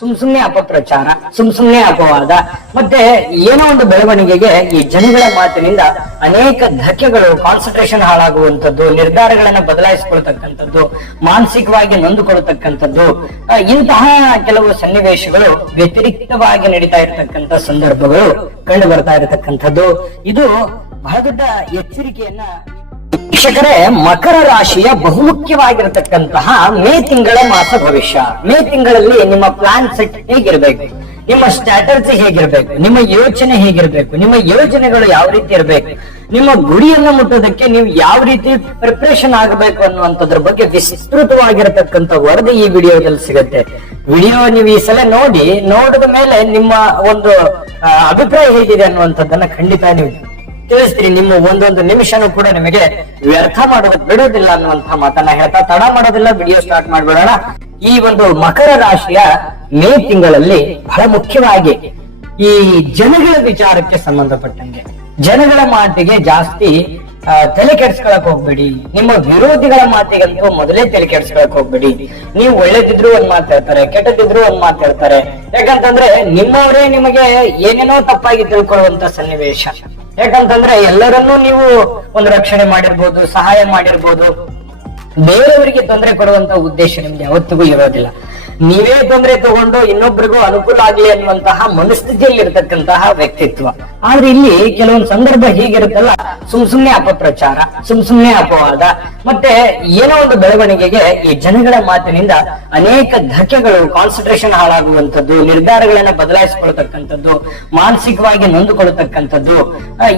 ಸುಮ್ನೆ ಅಪಪ್ರಚಾರ, ಸುಮ್ನೆ ಅಪವಾದ, ಮತ್ತೆ ಏನೋ ಒಂದು ಬೆಳವಣಿಗೆಗೆ ಈ ಜನಗಳ ಮಾತಿನಿಂದ ಅನೇಕ ಧಕ್ಕೆಗಳು, ಕಾನ್ಸಂಟ್ರೇಷನ್ ಹಾಳಾಗುವಂತದ್ದು, ನಿರ್ಧಾರಗಳನ್ನ ಬದಲಾಯಿಸಿಕೊಳ್ತಕ್ಕಂಥದ್ದು, ಮಾನಸಿಕವಾಗಿ ನೊಂದುಕೊಳ್ತಕ್ಕಂಥದ್ದು, ಇಂತಹ ಕೆಲವು ಸನ್ನಿವೇಶಗಳು ವ್ಯತಿರಿಕ್ತವಾಗಿ ನಡೀತಾ ಇರತಕ್ಕಂಥ ಸಂದರ್ಭಗಳು ಕಂಡು ಬರ್ತಾ ಇರತಕ್ಕಂಥದ್ದು. ಇದು ಬಹಳ ದೊಡ್ಡ ಎಚ್ಚರಿಕೆಯನ್ನ ವೀಕ್ಷಕರೇ, ಮಕರ ರಾಶಿಯ ಬಹುಮುಖ್ಯವಾಗಿರತಕ್ಕಂತಹ ಮೇ ತಿಂಗಳ ಮಾಸ ಭವಿಷ್ಯ. ಮೇ ತಿಂಗಳಲ್ಲಿ ನಿಮ್ಮ ಪ್ಲಾನ್ ಸೆಟ್ ಹೇಗಿರ್ಬೇಕು, ನಿಮ್ಮ ಸ್ಟ್ರಾಟಜಿ ಹೇಗಿರ್ಬೇಕು, ನಿಮ್ಮ ಯೋಚನೆ ಹೇಗಿರ್ಬೇಕು, ನಿಮ್ಮ ಯೋಜನೆಗಳು ಯಾವ ರೀತಿ ಇರಬೇಕು, ನಿಮ್ಮ ಗುರಿಯನ್ನ ಮುಟ್ಟೋದಕ್ಕೆ ನೀವು ಯಾವ ರೀತಿ ಪ್ರಿಪರೇಷನ್ ಆಗಬೇಕು ಅನ್ನುವಂಥದ್ರ ಬಗ್ಗೆ ವಿಸ್ತೃತವಾಗಿರತಕ್ಕಂಥ ವರದಿ ಈ ವಿಡಿಯೋದಲ್ಲಿ ಸಿಗುತ್ತೆ. ವಿಡಿಯೋ ನೀವು ಈ ಸಲ ನೋಡಿದ ಮೇಲೆ ನಿಮ್ಮ ಒಂದು ಅಭಿಪ್ರಾಯ ಹೇಗಿದೆ ಅನ್ನುವಂಥದ್ದನ್ನ ಖಂಡಿತ ನೀವು ತಿಳಿಸ್ತೀರಿ. ನಿಮ್ಮ ಒಂದೊಂದು ನಿಮಿಷನೂ ಕೂಡ ನಿಮಗೆ ವ್ಯರ್ಥ ಮಾಡೋದಕ್ಕೆ ಬಿಡೋದಿಲ್ಲ ಅನ್ನುವಂಥ ಮಾತನ್ನ ಹೇಳ್ತಾ ತಡ ಮಾಡೋದಿಲ್ಲ, ವಿಡಿಯೋ ಸ್ಟಾರ್ಟ್ ಮಾಡ್ಬಿಡೋಣ. ಈ ಒಂದು ಮಕರ ರಾಶಿಯ ಮೇ ತಿಂಗಳಲ್ಲಿ ಬಹಳ ಮುಖ್ಯವಾಗಿ ಈ ಜನಗಳ ವಿಚಾರಕ್ಕೆ ಸಂಬಂಧಪಟ್ಟಂಗೆ, ಜನಗಳ ಮಾತಿಗೆ ಜಾಸ್ತಿ ತಲೆ ಕೆಡ್ಸ್ಕೊಳಕ್ ಹೋಗ್ಬೇಡಿ. ನಿಮ್ಮ ವಿರೋಧಿಗಳ ಮಾತಿಗಂತೂ ಮೊದಲೇ ತಲೆ ಕೆಡ್ಸ್ಕೊಳಕ್ ಹೋಗ್ಬೇಡಿ. ನೀವು ಒಳ್ಳೇದಿದ್ರು ಒಂದ್ ಮಾತು ಹೇಳ್ತಾರೆ, ಕೆಟ್ಟದಿದ್ರು ಒಂದ್ ಮಾತು ಹೇಳ್ತಾರೆ. ಯಾಕಂತಂದ್ರೆ ನಿಮ್ಮವರೇ ನಿಮಗೆ ಏನೇನೋ ತಪ್ಪಾಗಿ ತಿಳ್ಕೊಳ್ಳುವಂತ ಸನ್ನಿವೇಶ. ಯಾಕಂತಂದ್ರೆ ಎಲ್ಲರನ್ನೂ ನೀವು ಒಂದು ರಕ್ಷಣೆ ಮಾಡಿರ್ಬೋದು, ಸಹಾಯ ಮಾಡಿರ್ಬೋದು, ಬೇರೆಯವರಿಗೆ ತೊಂದರೆ ಕೊಡುವಂತ ಉದ್ದೇಶ ನಿಮ್ಗೆ ಯಾವತ್ತಿಗೂ ಇರೋದಿಲ್ಲ. ನೀವೇ ತೊಂದರೆ ತಗೊಂಡು ಇನ್ನೊಬ್ಬರಿಗೂ ಅನುಕೂಲ ಆಗ್ಲಿ ಅನ್ನುವಂತಹ ಮನಸ್ಥಿತಿಯಲ್ಲಿ ಇರತಕ್ಕಂತಹ ವ್ಯಕ್ತಿತ್ವ. ಆದ್ರೆ ಇಲ್ಲಿ ಕೆಲವೊಂದು ಸಂದರ್ಭ ಹೀಗಿರುತ್ತಲ್ಲ, ಸುಮ್ನೆ ಅಪಪ್ರಚಾರ, ಸುಮ್ನೆ ಅಪವಾದ, ಮತ್ತೆ ಏನೋ ಒಂದು ಬೆಳವಣಿಗೆಗೆ ಈ ಜನಗಳ ಮಾತಿನಿಂದ ಅನೇಕ ಧಕ್ಕೆಗಳು, ಕಾನ್ಸಂಟ್ರೇಷನ್ ಹಾಳಾಗುವಂತದ್ದು, ನಿರ್ಧಾರಗಳನ್ನ ಬದಲಾಯಿಸಿಕೊಳ್ತಕ್ಕಂಥದ್ದು, ಮಾನಸಿಕವಾಗಿ ನೊಂದುಕೊಳ್ತಕ್ಕಂಥದ್ದು,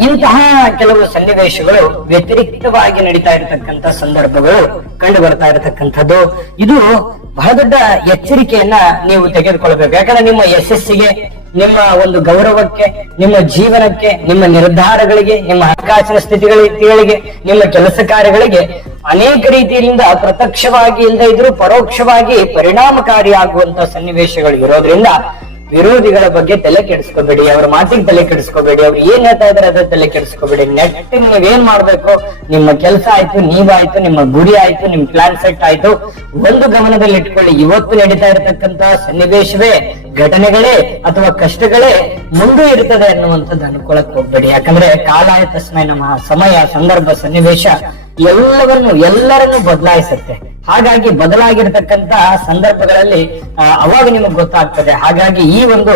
ಇಂತಹ ಕೆಲವು ಸನ್ನಿವೇಶಗಳು ವ್ಯತಿರಿಕ್ತವಾಗಿ ನಡೀತಾ ಇರತಕ್ಕಂಥ ಸಂದರ್ಭಗಳು ಕಂಡು ಬರ್ತಾ ಇರತಕ್ಕಂಥದ್ದು. ಇದು ಬಹಳ ದೊಡ್ಡ ಎಚ್ಚರಿಕೆಯನ್ನ ನೀವು ತೆಗೆದುಕೊಳ್ಬೇಕು. ಯಾಕಂದ್ರೆ ನಿಮ್ಮ ಯಶಸ್ಸಿಗೆ, ನಿಮ್ಮ ಒಂದು ಗೌರವಕ್ಕೆ, ನಿಮ್ಮ ಜೀವನಕ್ಕೆ, ನಿಮ್ಮ ನಿರ್ಧಾರಗಳಿಗೆ, ನಿಮ್ಮ ಹಣಕಾಸಿನ ಸ್ಥಿತಿಗಳಿಗೆ, ನಿಮ್ಮ ಕೆಲಸ ಕಾರ್ಯಗಳಿಗೆ ಅನೇಕ ರೀತಿಯಿಂದ ಪ್ರತ್ಯಕ್ಷವಾಗಿ ಇಲ್ಲದೆ ಇದ್ರೂ ಪರೋಕ್ಷವಾಗಿ ಪರಿಣಾಮಕಾರಿಯಾಗುವಂತ ಸನ್ನಿವೇಶಗಳು ಇರೋದ್ರಿಂದ ವಿರೋಧಿಗಳ ಬಗ್ಗೆ ತಲೆ ಕೆಡಿಸ್ಕೋಬೇಡಿ, ಅವ್ರ ಮಾತಿಗೆ ತಲೆ ಕೆಡಿಸ್ಕೋಬೇಡಿ, ಅವ್ರು ಏನ್ ಹೇಳ್ತಾ ಇದಾರೆ ಅದ್ರ ತಲೆ ಕೆಡಿಸ್ಕೋಬೇಡಿ. ನೆಟ್ ನೀವೇನ್ ಮಾಡ್ಬೇಕು, ನಿಮ್ಮ ಕೆಲಸ ಆಯ್ತು, ನೀವಾಯ್ತು, ನಿಮ್ಮ ಗುರಿ ಆಯ್ತು, ನಿಮ್ ಪ್ಲಾನ್ ಸೆಟ್ ಆಯ್ತು, ಒಂದು ಗಮನದಲ್ಲಿ ಇಟ್ಕೊಳ್ಳಿ. ಇವತ್ತು ನಡೀತಾ ಇರತಕ್ಕಂತ ಸನ್ನಿವೇಶವೇ, ಘಟನೆಗಳೇ ಅಥವಾ ಕಷ್ಟಗಳೇ ಮುಂದೆ ಇರ್ತದೆ ಅನ್ನುವಂಥದ್ದು ಅನ್ಕೊಳಕ್ ಹೋಗ್ಬೇಡಿ. ಯಾಕಂದ್ರೆ ಕಾಲಾಯ ತಸ್ಮೈ ನಮಃ, ಸಮಯ, ಸಂದರ್ಭ, ಸನ್ನಿವೇಶ ಎಲ್ಲರನ್ನು ಬದಲಾಯಿಸುತ್ತೆ. ಹಾಗಾಗಿ ಬದಲಾಗಿರ್ತಕ್ಕಂತ ಸಂದರ್ಭಗಳಲ್ಲಿ ಅವಾಗ ನಿಮಗೆ ಗೊತ್ತಾಗ್ತದೆ. ಹಾಗಾಗಿ ಈ ಒಂದು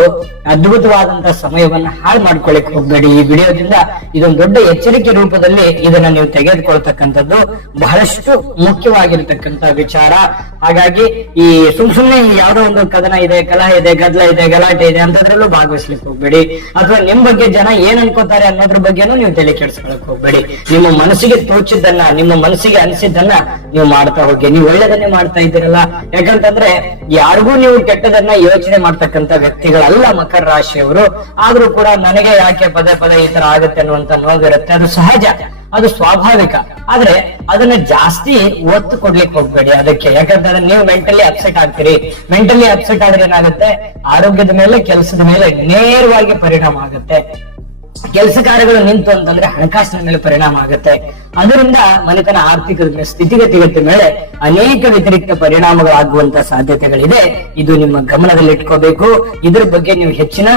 ಅದ್ಭುತವಾದಂತಹ ಸಮಯವನ್ನ ಹಾಳು ಮಾಡ್ಕೊಳ್ಳಿಕ್ ಹೋಗ್ಬೇಡಿ. ಈ ವಿಡಿಯೋದಿಂದ ಇದೊಂದು ದೊಡ್ಡ ಎಚ್ಚರಿಕೆ ರೂಪದಲ್ಲಿ ಇದನ್ನ ನೀವು ತೆಗೆದುಕೊಳ್ತಕ್ಕಂಥದ್ದು ಬಹಳಷ್ಟು ಮುಖ್ಯವಾಗಿರ್ತಕ್ಕಂತ ವಿಚಾರ. ಹಾಗಾಗಿ ಈ ಸುಮ್ನೆ ಯಾವ್ದೋ ಒಂದು ಕದನ ಇದೆ, ಕಲಹ ಇದೆ, ಗದ್ದಲ ಇದೆ, ಗಲಾಟೆ ಇದೆ ಅಂತದ್ರಲ್ಲೂ ಭಾಗವಹಿಸ್ಲಿಕ್ಕೆ ಹೋಗ್ಬೇಡಿ. ಅಥವಾ ನಿಮ್ ಬಗ್ಗೆ ಜನ ಏನ್ ಅನ್ಕೋತಾರೆ ಅನ್ನೋದ್ರ ಬಗ್ಗೆನೂ ನೀವು ತಲೆ ಕೆಡಿಸ್ಕೊಳಕ್ ಹೋಗ್ಬೇಡಿ. ನಿಮ್ಮ ಮನಸ್ಸಿಗೆ ತೋಚಿದ್ದನ್ನ, ನಿಮ್ಮ ಮನಸ್ಸಿಗೆ ಅನಿಸಿದ್ದನ್ನ ನೀವು ಮಾಡ್ತಾ ಹೋಗಿ. ನೀವು ಒಳ್ಳೆದನ್ನೇ ಮಾಡ್ತಾ ಇದ್ದೀರಲ್ಲ. ಯಾಕಂತಂದ್ರೆ ಯಾರಿಗೂ ನೀವು ಕೆಟ್ಟದನ್ನ ಯೋಚನೆ ಮಾಡ್ತಕ್ಕಂಥ ವ್ಯಕ್ತಿಗಳಲ್ಲ ಮಕರ ರಾಶಿಯವರು. ಆದ್ರೂ ಕೂಡ ನನಗೆ ಯಾಕೆ ಪದೇ ಈ ತರ ಆಗುತ್ತೆ ಅನ್ನುವಂತ ನೋವಿರುತ್ತೆ. ಅದು ಸಹಜ, ಅದು ಸ್ವಾಭಾವಿಕ. ಆದ್ರೆ ಅದನ್ನ ಜಾಸ್ತಿ ಒತ್ತು ಕೊಡ್ಲಿಕ್ಕೆ ಹೋಗ್ಬೇಡಿ ಅದಕ್ಕೆ. ಯಾಕಂತಂದ್ರೆ ನೀವು ಮೆಂಟಲಿ ಅಪ್ಸೆಟ್ ಆಗ್ತೀರಿ. ಮೆಂಟಲಿ ಅಪ್ಸೆಟ್ ಆದ್ರೆ ಏನಾಗುತ್ತೆ, ಆರೋಗ್ಯದ ಮೇಲೆ, ಕೆಲಸದ ಮೇಲೆ ನೇರವಾಗಿ ಪರಿಣಾಮ ಆಗುತ್ತೆ. ಕೆಲಸ ಕಾರ್ಯಗಳು ನಿಂತು ಅಂತಂದ್ರೆ ಹಣಕಾಸಿನ ಮೇಲೆ ಪರಿಣಾಮ ಆಗುತ್ತೆ. ಅದರಿಂದ ಮನೆತನ ಆರ್ಥಿಕ ಸ್ಥಿತಿಗತಿಗಳ ಮೇಲೆ ಅನೇಕ ವ್ಯತಿರಿಕ್ತ ಪರಿಣಾಮಗಳಾಗುವಂತ ಸಾಧ್ಯತೆಗಳಿದೆ. ಇದು ನಿಮ್ಮ ಗಮನದಲ್ಲಿ ಇಟ್ಕೋಬೇಕು. ಇದ್ರ ಬಗ್ಗೆ ನೀವು ಹೆಚ್ಚಿನ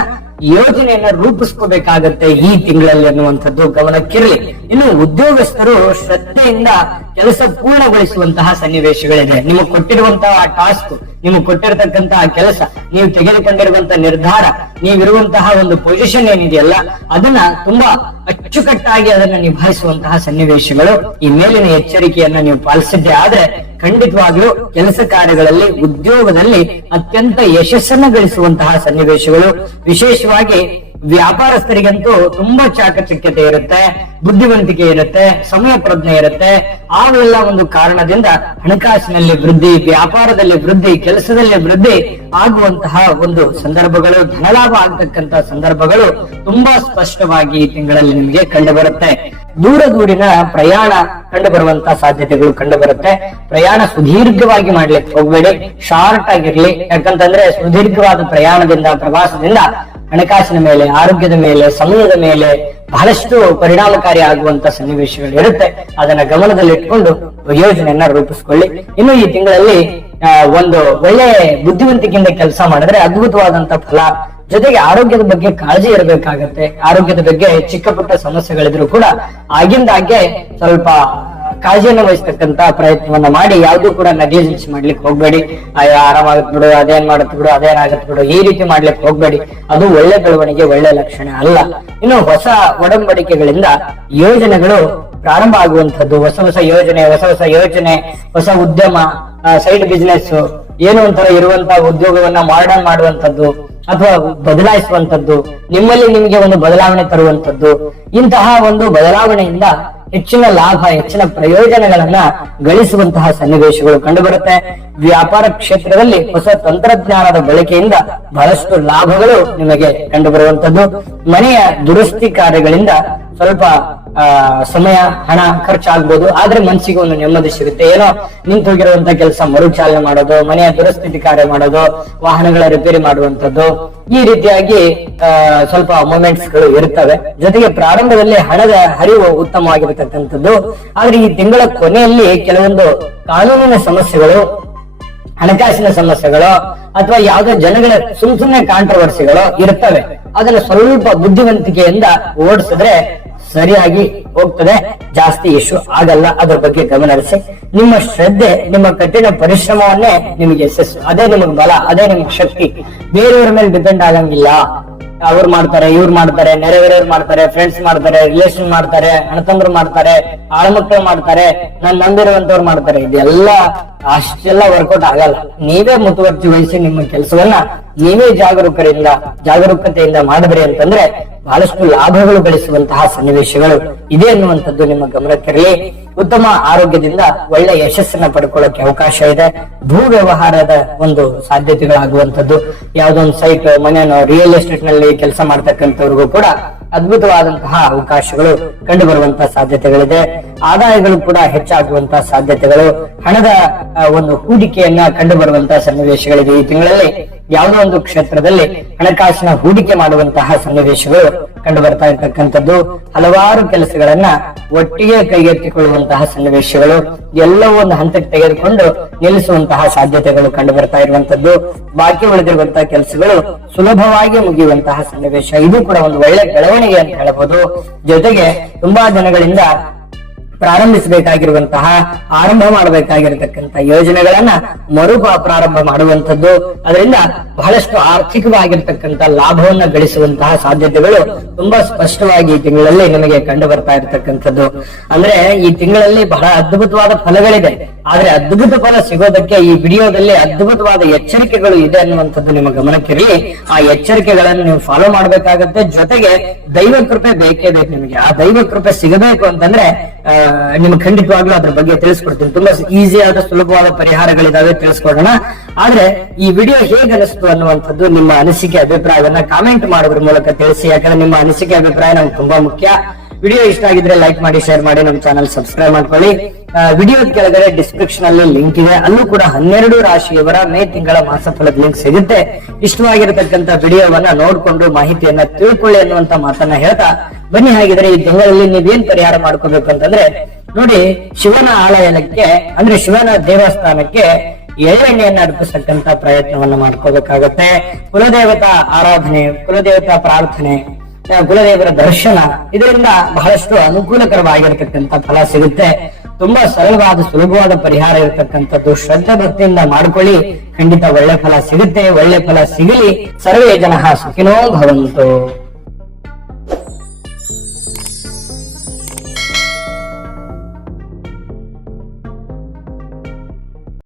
ಯೋಜನೆಯನ್ನ ರೂಪಿಸ್ಕೋಬೇಕಾಗತ್ತೆ ಈ ತಿಂಗಳಲ್ಲಿ ಅನ್ನುವಂಥದ್ದು ಗಮನಕ್ಕಿರಲಿ. ಇನ್ನು ಉದ್ಯೋಗಸ್ಥರು ಶ್ರದ್ಧೆಯಿಂದ ಕೆಲಸ ಪೂರ್ಣಗೊಳಿಸುವಂತಹ ಸನ್ನಿವೇಶಗಳಿದೆ. ನಿಮಗೆ ಕೊಟ್ಟಿರುವಂತಹ ಟಾಸ್ಕ್, ನಿಮಗೆ ಕೊಟ್ಟಿರತಕ್ಕಂತಹ ಕೆಲಸ, ನೀವು ತೆಗೆದುಕೊಂಡಿರುವಂತಹ ನಿರ್ಧಾರ, ನೀವಿರುವಂತಹ ಒಂದು ಪೊಸಿಷನ್ ಏನಿದೆಯಲ್ಲ ಅದನ್ನ ತುಂಬಾ ಅಚ್ಚುಕಟ್ಟಾಗಿ ಅದನ್ನ ನಿಭಾಯಿಸುವಂತಹ ಸನ್ನಿವೇಶಗಳು. ಈ ಮೇಲಿನ ಎಚ್ಚರಿಕೆಯನ್ನ ನೀವು ಪಾಲಿಸಿದ್ದೆ ಆದ್ರೆ ಖಂಡಿತವಾಗ್ಲೂ ಕೆಲಸ ಕಾರ್ಯಗಳಲ್ಲಿ, ಉದ್ಯೋಗದಲ್ಲಿ ಅತ್ಯಂತ ಯಶಸ್ಸನ್ನು ಗಳಿಸುವಂತಹ ಸನ್ನಿವೇಶಗಳು. ವಿಶೇಷವಾಗಿ ವ್ಯಾಪಾರಸ್ಥರಿಗಂತೂ ತುಂಬಾ ಚಾಕಚಕ್ಯತೆ ಇರುತ್ತೆ, ಬುದ್ಧಿವಂತಿಕೆ ಇರುತ್ತೆ, ಸಮಯ ಪ್ರಜ್ಞೆ ಇರುತ್ತೆ. ಅವೆಲ್ಲ ಒಂದು ಕಾರಣದಿಂದ ಹಣಕಾಸಿನಲ್ಲಿ ವೃದ್ಧಿ, ವ್ಯಾಪಾರದಲ್ಲಿ ವೃದ್ಧಿ, ಕೆಲಸದಲ್ಲಿ ವೃದ್ಧಿ ಆಗುವಂತಹ ಒಂದು ಸಂದರ್ಭಗಳು, ಧನಲಾಭ ಆಗ್ತಕ್ಕಂತ ಸಂದರ್ಭಗಳು ತುಂಬಾ ಸ್ಪಷ್ಟವಾಗಿ ಈ ತಿಂಗಳಲ್ಲಿ ನಿಮಗೆ ಕಂಡು ಬರುತ್ತೆ. ದೂರಿನ ಪ್ರಯಾಣ ಕಂಡು ಬರುವಂತಹ ಸಾಧ್ಯತೆಗಳು ಕಂಡು ಬರುತ್ತೆ. ಪ್ರಯಾಣ ಸುದೀರ್ಘವಾಗಿ ಮಾಡ್ಲಿಕ್ಕೆ ಹೋಗ್ಬೇಡಿ, ಶಾರ್ಟ್ ಆಗಿರ್ಲಿ. ಯಾಕಂತಂದ್ರೆ ಸುದೀರ್ಘವಾದ ಪ್ರಯಾಣದಿಂದ, ಪ್ರವಾಸದಿಂದ ಹಣಕಾಸಿನ ಮೇಲೆ, ಆರೋಗ್ಯದ ಮೇಲೆ, ಸಮಯದ ಮೇಲೆ ಬಹಳಷ್ಟು ಪರಿಣಾಮಕಾರಿ ಆಗುವಂತ ಸನ್ನಿವೇಶಗಳು ಇರುತ್ತೆ. ಅದನ್ನ ಗಮನದಲ್ಲಿಟ್ಕೊಂಡು ಯೋಜನೆಯನ್ನ ರೂಪಿಸ್ಕೊಳ್ಳಿ. ಇನ್ನು ಈ ತಿಂಗಳಲ್ಲಿ ಒಂದು ಒಳ್ಳೆ ಬುದ್ಧಿವಂತಿಕೆಯಿಂದ ಕೆಲಸ ಮಾಡಿದ್ರೆ ಅದ್ಭುತವಾದಂತ ಫಲ. ಜೊತೆಗೆ ಆರೋಗ್ಯದ ಬಗ್ಗೆ ಕಾಳಜಿ ಇರಬೇಕಾಗತ್ತೆ. ಆರೋಗ್ಯದ ಬಗ್ಗೆ ಚಿಕ್ಕ ಪುಟ್ಟ ಸಮಸ್ಯೆಗಳಿದ್ರು ಕೂಡ ಆಗಿಂದಾಗೆ ಸ್ವಲ್ಪ ಕಾಳಜಿಯನ್ನು ವಹಿಸ್ತಕ್ಕಂತ ಪ್ರಯತ್ನವನ್ನ ಮಾಡಿ ಯಾವ್ದು ಕೂಡ ನೆಗ್ಲಿಜೆನ್ಸ್ ಮಾಡ್ಲಿಕ್ಕೆ ಹೋಗ್ಬೇಡಿ. ಆರಾಮಾಗತ್ ಬಿಡು, ಅದೇನ್ ಮಾಡತ್ ಬಿಡು, ಅದೇನಾಗತ್ ಬಿಡು, ಈ ರೀತಿ ಮಾಡ್ಲಿಕ್ಕೆ ಹೋಗ್ಬೇಡಿ. ಅದು ಒಳ್ಳೆ ಬೆಳವಣಿಗೆ, ಒಳ್ಳೆ ಲಕ್ಷಣ ಅಲ್ಲ. ಇನ್ನು ಹೊಸ ಒಡಂಬಡಿಕೆಗಳಿಂದ ಯೋಜನೆಗಳು ಪ್ರಾರಂಭ ಆಗುವಂತದ್ದು, ಹೊಸ ಹೊಸ ಯೋಜನೆ, ಹೊಸ ಉದ್ಯಮ, ಸೈಡ್ ಬಿಸ್ನೆಸ್, ಏನೋ ಒಂಥರ ಇರುವಂತಹ ಉದ್ಯೋಗವನ್ನ ಮಾಡರ್ನ್ ಮಾಡುವಂತದ್ದು ಅಥವಾ ಬದಲಾಯಿಸುವಂತದ್ದು, ನಿಮ್ಮಲ್ಲಿ ನಿಮಗೆ ಒಂದು ಬದಲಾವಣೆ ತರುವಂತದ್ದು. ಇಂತಹ ಒಂದು ಬದಲಾವಣೆಯಿಂದ ಹೆಚ್ಚಿನ ಲಾಭ, ಹೆಚ್ಚಿನ ಪ್ರಯೋಜನಗಳನ್ನ ಗಳಿಸುವಂತಹ ಸನ್ನಿವೇಶಗಳು ಕಂಡುಬರುತ್ತೆ. ವ್ಯಾಪಾರ ಕ್ಷೇತ್ರದಲ್ಲಿ ಹೊಸ ತಂತ್ರಜ್ಞಾನದ ಬಳಕೆಯಿಂದ ಬಹಳಷ್ಟು ಲಾಭಗಳು ನಿಮಗೆ ಕಂಡುಬರುವಂತದ್ದು. ಮನೆಯ ದುರಸ್ತಿ ಕಾರ್ಯಗಳಿಂದ ಸ್ವಲ್ಪ ಸಮಯ, ಹಣ ಖರ್ಚಾಗ್ಬೋದು, ಆದ್ರೆ ಮನಸ್ಸಿಗೆ ಒಂದು ನೆಮ್ಮದಿ ಸಿಗುತ್ತೆ. ಏನೋ ನಿಂತು ಹೋಗಿರುವಂತ ಕೆಲಸ ಮರುಚಾಲನೆ ಮಾಡೋದು, ಮನೆಯ ದುರಸ್ಥಿತಿ ಕಾರ್ಯ ಮಾಡೋದು, ವಾಹನಗಳ ರಿಪೇರಿ ಮಾಡುವಂತದ್ದು, ಈ ರೀತಿಯಾಗಿ ಸ್ವಲ್ಪ ಮೂಮೆಂಟ್ಸ್ ಗಳು ಇರ್ತವೆ. ಜೊತೆಗೆ ಪ್ರಾರಂಭದಲ್ಲಿ ಹಣದ ಹರಿವು ಉತ್ತಮವಾಗಿರತಕ್ಕಂಥದ್ದು. ಆದ್ರೆ ಈ ತಿಂಗಳ ಕೊನೆಯಲ್ಲಿ ಕೆಲವೊಂದು ಕಾನೂನಿನ ಸಮಸ್ಯೆಗಳು, ಹಣಕಾಸಿನ ಸಮಸ್ಯೆಗಳು ಅಥವಾ ಯಾವುದೇ ಜನಗಳ ಸುಮ್ಮನೆ ಕಾಂಟ್ರವರ್ಸಿಗಳು ಇರ್ತವೆ. ಅದನ್ನ ಸ್ವಲ್ಪ ಬುದ್ಧಿವಂತಿಕೆಯಿಂದ ಓಡಿಸಿದ್ರೆ ಸರಿಯಾಗಿ ಹೋಗ್ತದೆ, ಜಾಸ್ತಿ ಇಶ್ಯೂ ಆಗಲ್ಲ. ಅದ್ರ ಬಗ್ಗೆ ಗಮನ ಹರಿಸಿ. ನಿಮ್ಮ ಶ್ರದ್ಧೆ, ನಿಮ್ಮ ಕಠಿಣ ಪರಿಶ್ರಮವನ್ನೇ ನಿಮಗೆ ಯಶಸ್ಸು, ಅದೇ ನಿಮಗೆ ಬಲ, ಅದೇ ನಿಮಗೆ ಶಕ್ತಿ. ಬೇರೆಯವರ ಮೇಲೆ ಡಿಪೆಂಡ್ ಆಗಂಗಿಲ್ಲ. ಅವ್ರು ಮಾಡ್ತಾರೆ, ಇವ್ರು ಮಾಡ್ತಾರೆ, ನೆರೆವೇರೆಯವ್ರು ಮಾಡ್ತಾರೆ, ಫ್ರೆಂಡ್ಸ್ ಮಾಡ್ತಾರೆ, ರಿಲೇಷನ್ ಮಾಡ್ತಾರೆ, ಅಣ್ಣತಂದ್ರು ಮಾಡ್ತಾರೆ, ಆಳ್ಮಕ್ಳು ಮಾಡ್ತಾರೆ, ನಾನ್ ನಂಬಿರುವಂತವ್ರು ಮಾಡ್ತಾರೆ. ಇದೆಲ್ಲ ಅಷ್ಟೆಲ್ಲ ವರ್ಕೌಟ್ ಆಗಲ್ಲ. ನೀವೇ ಮುತುವರ್ಜಿ ವಹಿಸಿ ನಿಮ್ಮ ಕೆಲಸವನ್ನ ನೀವೇ ಜಾಗರೂಕತೆಯಿಂದ ಮಾಡಿದ್ರಿ ಅಂತಂದ್ರೆ ಬಹಳಷ್ಟು ಲಾಭಗಳು ಗಳಿಸುವಂತಹ ಸನ್ನಿವೇಶಗಳು ಇದೆ ಅನ್ನುವಂಥದ್ದು ನಿಮ್ಮ ಗಮನಕ್ಕಿರಲಿ. ಉತ್ತಮ ಆರೋಗ್ಯದಿಂದ ಒಳ್ಳೆ ಯಶಸ್ಸನ್ನ ಪಡ್ಕೊಳ್ಳೋಕೆ ಅವಕಾಶ ಇದೆ. ಭೂ ವ್ಯವಹಾರದ ಒಂದು ಸಾಧ್ಯತೆಗಳಾಗುವಂಥದ್ದು, ಯಾವುದೋ ಒಂದು ಸೈಟ್, ಮನೆಯೋ, ರಿಯಲ್ ಎಸ್ಟೇಟ್ ನಲ್ಲಿ ಕೆಲಸ ಮಾಡ್ತಕ್ಕಂಥವ್ರಿಗೂ ಕೂಡ ಅದ್ಭುತವಾದಂತಹ ಅವಕಾಶಗಳು ಕಂಡು ಬರುವಂತಹ ಸಾಧ್ಯತೆಗಳಿದೆ. ಆದಾಯಗಳು ಕೂಡ ಹೆಚ್ಚಾಗುವಂತಹ ಸಾಧ್ಯತೆಗಳು, ಹಣದ ಒಂದು ಹೂಡಿಕೆಯನ್ನ ಕಂಡು ಬರುವಂತಹ ಸನ್ನಿವೇಶಗಳಿದೆ. ಈ ತಿಂಗಳಲ್ಲಿ ಯಾವುದೋ ಒಂದು ಕ್ಷೇತ್ರದಲ್ಲಿ ಹಣಕಾಸಿನ ಹೂಡಿಕೆ ಮಾಡುವಂತಹ ಸನ್ನಿವೇಶಗಳು ಕಂಡು ಬರ್ತಾ ಇರ್ತಕ್ಕಂಥದ್ದು. ಹಲವಾರು ಕೆಲಸಗಳನ್ನ ಒಟ್ಟಿಗೆ ಕೈಗೆತ್ತಿಕೊಳ್ಳುವಂತಹ ಸನ್ನಿವೇಶಗಳು, ಎಲ್ಲವೂ ಒಂದು ಹಂತಕ್ಕೆ ತೆಗೆದುಕೊಂಡು ನಿಲ್ಲಿಸುವಂತಹ ಸಾಧ್ಯತೆಗಳು ಕಂಡು ಬರ್ತಾ ಇರುವಂತದ್ದು. ಬಾಕಿ ಉಳಿದಿರುವಂತಹ ಕೆಲಸಗಳು ಸುಲಭವಾಗಿ ಮುಗಿಯುವಂತಹ ಸನ್ನಿವೇಶ, ಇದು ಕೂಡ ಒಂದು ಒಳ್ಳೆ ಬೆಳವಣಿಗೆ ಅಂತ ಹೇಳಬಹುದು. ಜೊತೆಗೆ ತುಂಬಾ ಜನಗಳಿಂದ ಪ್ರಾರಂಭಿಸಬೇಕಾಗಿರುವಂತಹ, ಆರಂಭ ಮಾಡಬೇಕಾಗಿರತಕ್ಕಂತ ಯೋಜನೆಗಳನ್ನ ಪ್ರಾರಂಭ ಮಾಡುವಂತದ್ದು. ಅದರಿಂದ ಬಹಳಷ್ಟು ಆರ್ಥಿಕವಾಗಿರ್ತಕ್ಕಂಥ ಲಾಭವನ್ನ ಗಳಿಸುವಂತಹ ಸಾಧ್ಯತೆಗಳು ತುಂಬಾ ಸ್ಪಷ್ಟವಾಗಿ ಈ ತಿಂಗಳಲ್ಲಿ ನಿಮಗೆ ಕಂಡು ಬರ್ತಾ ಇರತಕ್ಕಂಥದ್ದು. ಅಂದ್ರೆ ಈ ತಿಂಗಳಲ್ಲಿ ಬಹಳ ಅದ್ಭುತವಾದ ಫಲಗಳಿದೆ. ಆದ್ರೆ ಅದ್ಭುತ ಫಲ ಸಿಗೋದಕ್ಕೆ ಈ ವಿಡಿಯೋದಲ್ಲಿ ಅದ್ಭುತವಾದ ಎಚ್ಚರಿಕೆಗಳು ಇದೆ ಅನ್ನುವಂಥದ್ದು ನಿಮ್ಮ ಗಮನಕ್ಕಿರಲಿ. ಆ ಎಚ್ಚರಿಕೆಗಳನ್ನು ನೀವು ಫಾಲೋ ಮಾಡ್ಬೇಕಾಗತ್ತೆ. ಜೊತೆಗೆ ದೈವ ಕೃಪೆ ಬೇಕೇ ಬೇಕು ನಿಮಗೆ. ಆ ದೈವ ಕೃಪೆ ಸಿಗಬೇಕು ಅಂತಂದ್ರೆ ನಿಮ್ಗೆ ಖಂಡಿತವಾಗ್ಲೂ ಅದ್ರ ಬಗ್ಗೆ ತಿಳಿಸ್ಕೊಡ್ತೀನಿ. ತುಂಬಾ ಈಸಿ ಆದ ಸುಲಭವಾದ ಪರಿಹಾರಗಳಿದಾವೆ, ತಿಳಿಸ್ಕೊಡೋಣ. ಆದ್ರೆ ಈ ವಿಡಿಯೋ ಹೇಗೆ ಅನಿಸ್ತು ಅನ್ನುವಂಥದ್ದು ನಿಮ್ಮ ಅನಿಸಿಕೆ, ಅಭಿಪ್ರಾಯವನ್ನ ಕಾಮೆಂಟ್ ಮಾಡೋದ್ರ ಮೂಲಕ ತಿಳಿಸಿ. ಯಾಕಂದ್ರೆ ನಿಮ್ಮ ಅನಿಸಿಕೆ, ಅಭಿಪ್ರಾಯ ನಮ್ಗೆ ತುಂಬಾ ಮುಖ್ಯ. ವಿಡಿಯೋ ಇಷ್ಟ ಆಗಿದ್ರೆ ಲೈಕ್ ಮಾಡಿ, ಶೇರ್ ಮಾಡಿ, ನಮ್ಮ ಚಾನಲ್ ಸಬ್ಸ್ಕ್ರೈಬ್ ಮಾಡ್ಕೊಳ್ಳಿ. ವಿಡಿಯೋ ಕೆಳಗಡೆ ಡಿಸ್ಕ್ರಿಪ್ಷನ್ ಅಲ್ಲಿ ಲಿಂಕ್ ಇದೆ, ಅಲ್ಲೂ ಕೂಡ 12 ರಾಶಿಯವರ ಮೇ ತಿಂಗಳ ಮಾಸಫಲದ ಲಿಂಕ್ ಸಿಗುತ್ತೆ. ಇಷ್ಟವಾಗಿರತಕ್ಕಂತ ವಿಡಿಯೋವನ್ನ ನೋಡ್ಕೊಂಡು ಮಾಹಿತಿಯನ್ನ ತಿಳ್ಕೊಳ್ಳಿ ಅನ್ನುವಂತ ಮಾತನ್ನ ಹೇಳ್ತಾ ಬನ್ನಿ. ಹಾಗಿದ್ರೆ ಈ ತಿಂಗಳಲ್ಲಿ ನೀವೇನ್ ಪರಿಹಾರ ಮಾಡ್ಕೋಬೇಕು ಅಂತಂದ್ರೆ ನೋಡಿ, ಶಿವನ ಆಲಯಕ್ಕೆ ಅಂದ್ರೆ ಶಿವನ ದೇವಸ್ಥಾನಕ್ಕೆ ಎಳ್ಳೆಣ್ಣೆಯನ್ನ ಅರ್ಪಿಸತಕ್ಕಂತ ಪ್ರಯತ್ನವನ್ನ ಮಾಡ್ಕೋಬೇಕಾಗತ್ತೆ. ಕುಲದೇವತಾ ಆರಾಧನೆ, ಕುಲದೇವತಾ ಪ್ರಾರ್ಥನೆ, ಕುಲದೇವರ ದರ್ಶನ, ಇದರಿಂದ ಬಹಳಷ್ಟು ಅನುಕೂಲಕರವಾಗಿರತಕ್ಕಂತ ಫಲ ಸಿಗುತ್ತೆ. ತುಂಬಾ ಸರಳವಾದ ಸುಲಭವಾದ ಪರಿಹಾರ ಇರತಕ್ಕಂಥದ್ದು. ಶ್ರದ್ಧೆ ಭಕ್ತಿಯಿಂದ ಮಾಡ್ಕೊಳ್ಳಿ, ಖಂಡಿತ ಒಳ್ಳೆ ಫಲ ಸಿಗುತ್ತೆ. ಒಳ್ಳೆ ಫಲ ಸಿಗಲಿ. ಸರ್ವೇ ಜನಃ ಸುಖಿನೋ ಭವಂತು.